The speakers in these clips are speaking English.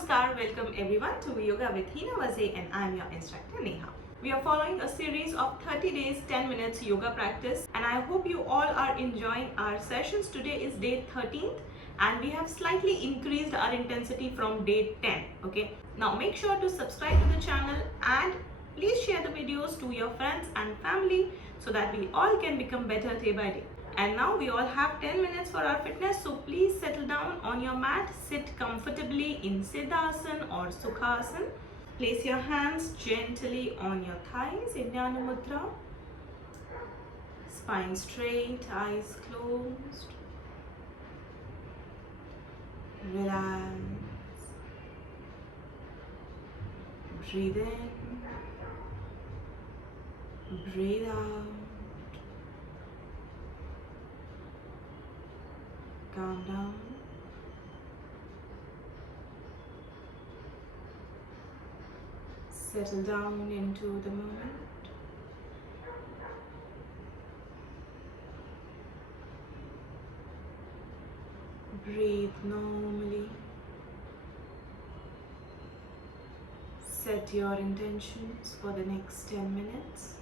Namaskar, welcome everyone to Yoga with Heena Vaze and I am your instructor Neha. We are following a series of 30 days, 10 minutes yoga practice and I hope you all are enjoying our sessions. Today is day 13th and we have slightly increased our intensity from day 10. Okay. Now make sure to subscribe to the channel and please share the videos to your friends and family so that we all can become better day by day. And now we all have 10 minutes for our fitness, so please settle down on your mat, sit comfortably in Siddhasana or Sukhasana. Place your hands gently on your thighs, Jnana Mudra. Spine straight, eyes closed. Relax. Breathe in. Breathe out. Calm down. Settle down into the moment. Breathe normally. Set your intentions for the next 10 minutes.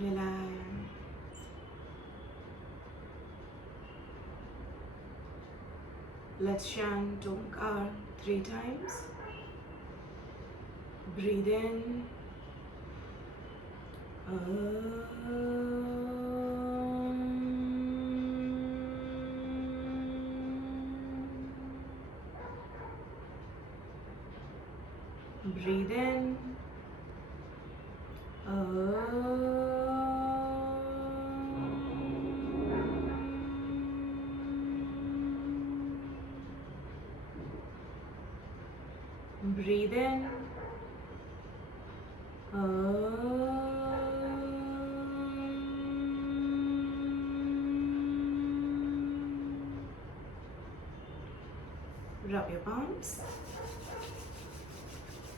Relax. Let's chant Omkar 3 times. Breathe in. Breathe in. Breathe in. Rub your palms.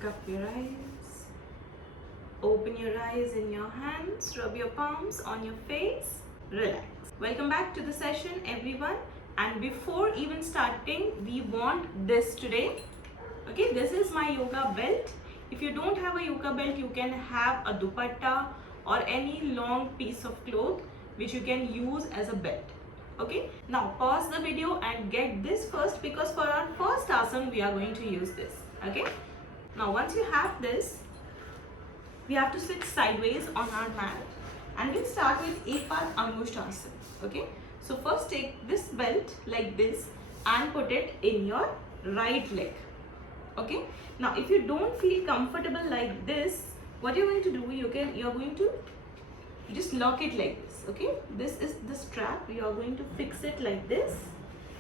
Cup your eyes. Open your eyes in your hands. Rub your palms on your face. Relax. Welcome back to the session, everyone. And before even starting, we want this today. Okay, this is my yoga belt. If you don't have a yoga belt, you can have a dupatta or any long piece of cloth which you can use as a belt. Okay, now pause the video and get this first because for our first asana we are going to use this. Okay, now once you have this, we have to sit sideways on our mat and we'll start with Ekpad Angushtasana. Okay, so first take this belt like this and put it in your right leg. Okay, now if you don't feel comfortable like this, what you're going to do, you're going to just lock it like this. Okay, this is the strap. You are going to fix it like this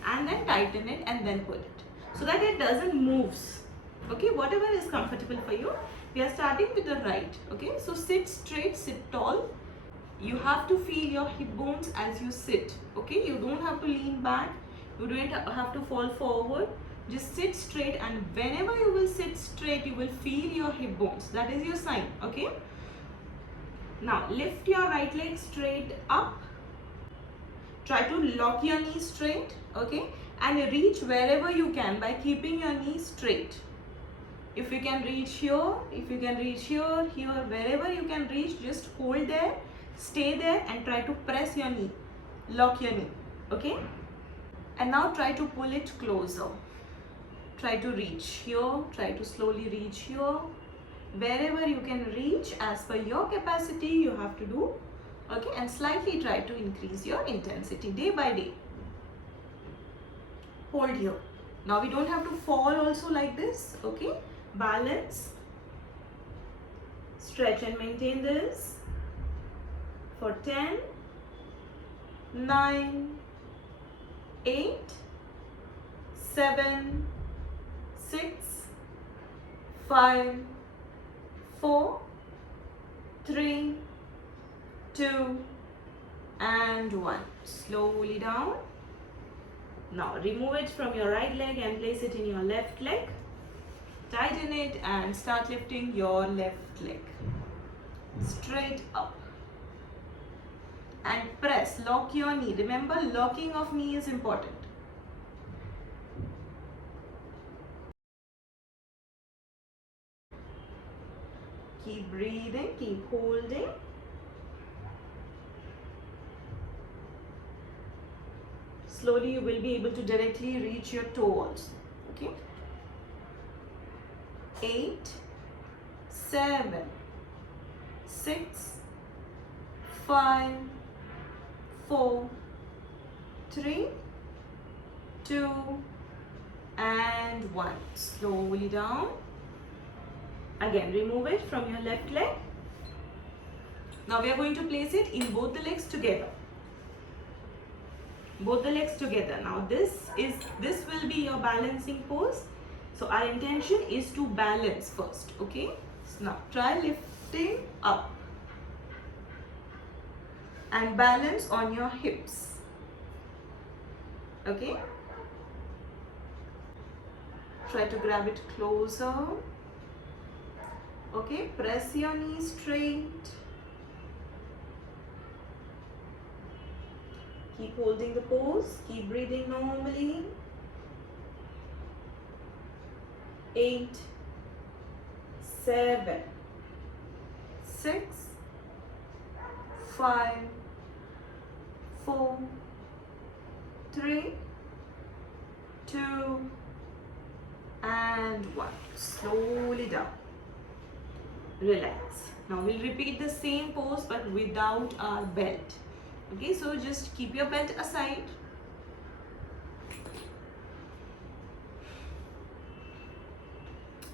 and then tighten it and then pull it so that it doesn't move. Okay, whatever is comfortable for you. We are starting with the right. Okay, so sit straight, sit tall. You have to feel your hip bones as you sit. Okay, you don't have to lean back, you don't have to fall forward. Just sit straight, and whenever you will sit straight, you will feel your hip bones. That is your sign. Okay, now lift your right leg straight up. Try to lock your knee straight. Okay, and reach wherever you can by keeping your knee straight. If you can reach here, if you can reach here, wherever you can reach, just hold there, stay there and try to press your knee, lock your knee. Okay, and now try to pull it closer. Try to reach here, try to slowly reach here. Wherever you can reach as per your capacity, you have to do. Okay, and slightly try to increase your intensity day by day. Hold here. Now we don't have to fall also like this. Okay, balance. Stretch and maintain this for 10, 9, 8, 7, 6, 5, 4, 3, 2 and 1. Slowly down. Now remove it from your right leg and place it in your left leg. Tighten it and start lifting your left leg. Straight up. And press, lock your knee. Remember, locking of knee is important. Keep breathing, keep holding. Slowly you will be able to directly reach your toes. Okay. 8, 7, 6, 5, 4, 3, 2, and 1. Slowly down. Again, remove it from your left leg. Now we are going to place it in both the legs together. Both the legs together. Now this will be your balancing pose. So our intention is to balance first. Okay. So now try lifting up and balance on your hips. Okay. Try to grab it closer. Okay, press your knees straight. Keep holding the pose. Keep breathing normally. 8, 7, 6, 5, 4, 3, 2, and 1. Slowly down. Relax. Now we'll repeat the same pose but without our belt. Okay, so just keep your belt aside.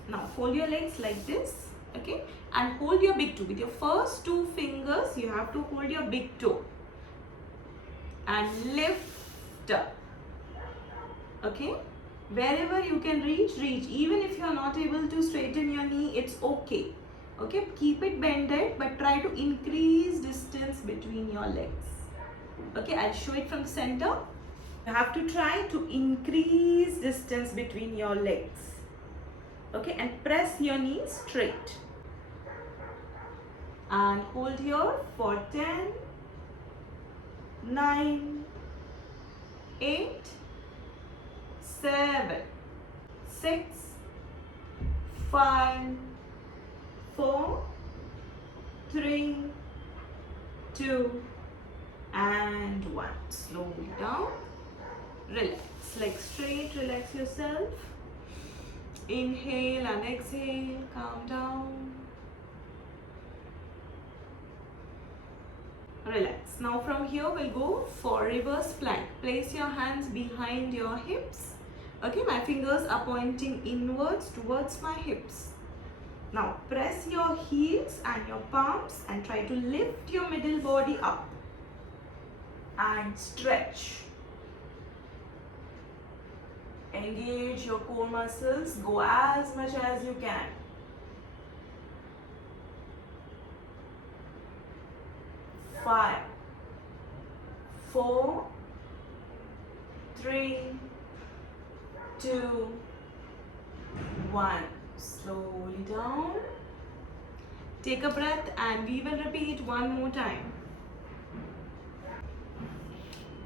Now fold your legs like this. Okay, and hold your big toe. With your first 2 fingers, you have to hold your big toe and lift up. Okay, wherever you can reach. Even if you are not able to straighten your knee, it's okay. Okay, keep it bended but try to increase distance between your legs. Okay, I'll show it from the center. You have to try to increase distance between your legs. Okay, and press your knees straight. And hold here for 10, 9, 8, 7, 6, 5, 4, 3, 2, and 1. Slowly down. Relax. Legs straight. Relax yourself. Inhale and exhale. Calm down. Relax. Now from here we'll go for reverse plank. Place your hands behind your hips. Okay, my fingers are pointing inwards towards my hips. Now press your heels and your palms and try to lift your middle body up and stretch. Engage your core muscles. Go as much as you can. Five, 4, 3, 2, 1. Slowly down. Take a breath and we will repeat one more time.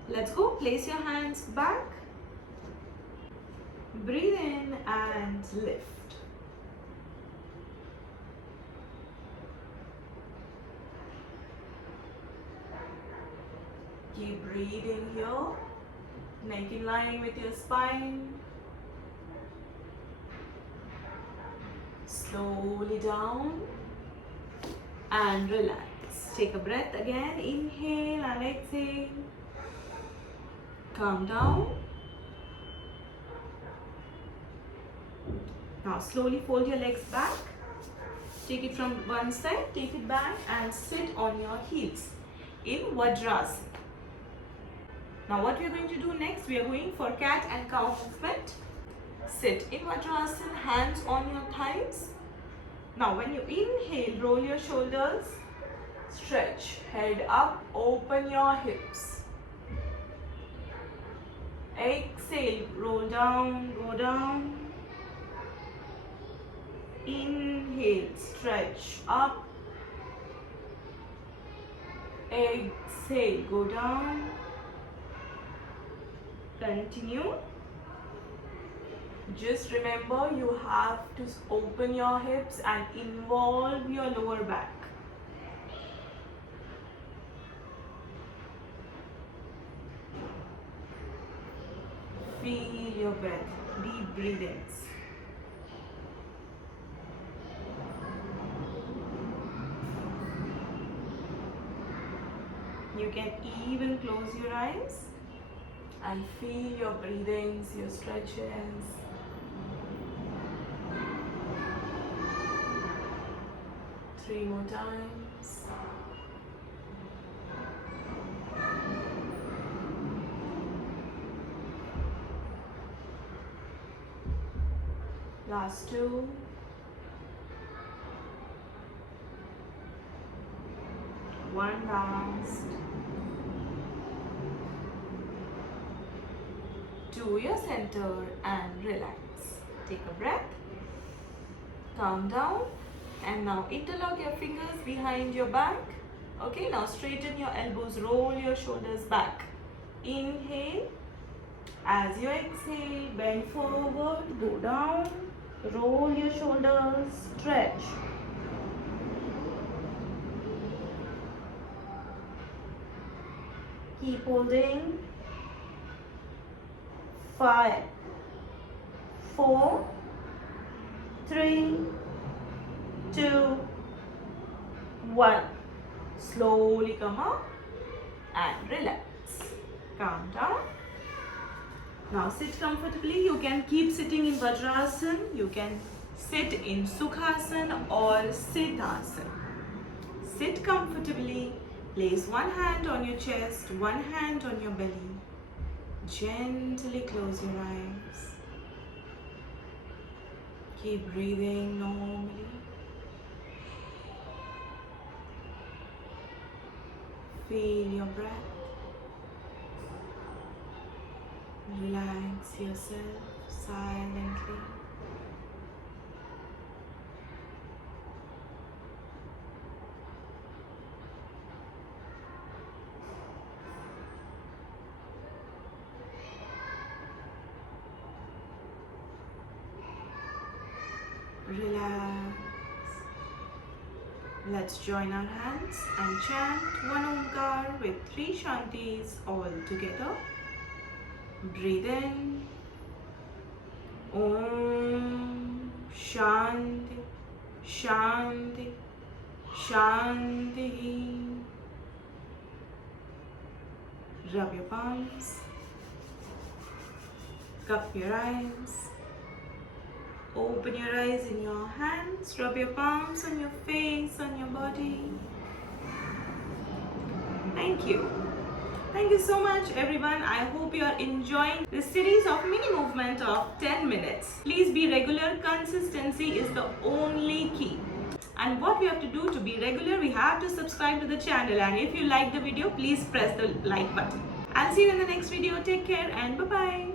Let's go. Place your hands back. Breathe in and lift. Keep breathing here. Neck in line with your spine. Slowly down and relax. Take a breath again. Inhale and exhale. Calm down. Now slowly fold your legs back. Take it from one side, take it back and sit on your heels in Vajrasana. Now what we are going to do next, we are going for cat and cow movement. Sit in Vajrasana, hands on your thighs. Now when you inhale, roll your shoulders, stretch, head up, open your hips. Exhale, roll down, go down. Inhale, stretch up. Exhale, go down. Continue. Just remember, you have to open your hips and involve your lower back. Feel your breath, deep breathings. You can even close your eyes and feel your breathings, your stretches. Three more times. Last two. One last. To your center and relax. Take a breath. Calm down. And now interlock your fingers behind your back. Okay, now straighten your elbows, roll your shoulders back. Inhale. As you exhale, bend forward, go down, roll your shoulders, stretch. Keep holding. 5, 4, 3, 2, 1. Slowly come up and relax. Calm down. Now sit comfortably. You can keep sitting in Vajrasana. You can sit in Sukhasana or Siddhasana. Sit comfortably. Place one hand on your chest, one hand on your belly. Gently close your eyes. Keep breathing normally. Feel your breath. Relax yourself silently. Relax. Let's join our hands and chant one Omkar with 3 Shantis all together. Breathe in. Om Shanti Shanti Shanti. Rub your palms. Cup your eyes. Open your eyes in your hands. Rub your palms on your face, on your body. Thank you. Thank you so much everyone. I hope you are enjoying this series of mini movement of 10 minutes. Please be regular. Consistency is the only key. And what we have to do to be regular, we have to subscribe to the channel. And if you like the video, please press the like button. I'll see you in the next video. Take care and bye-bye.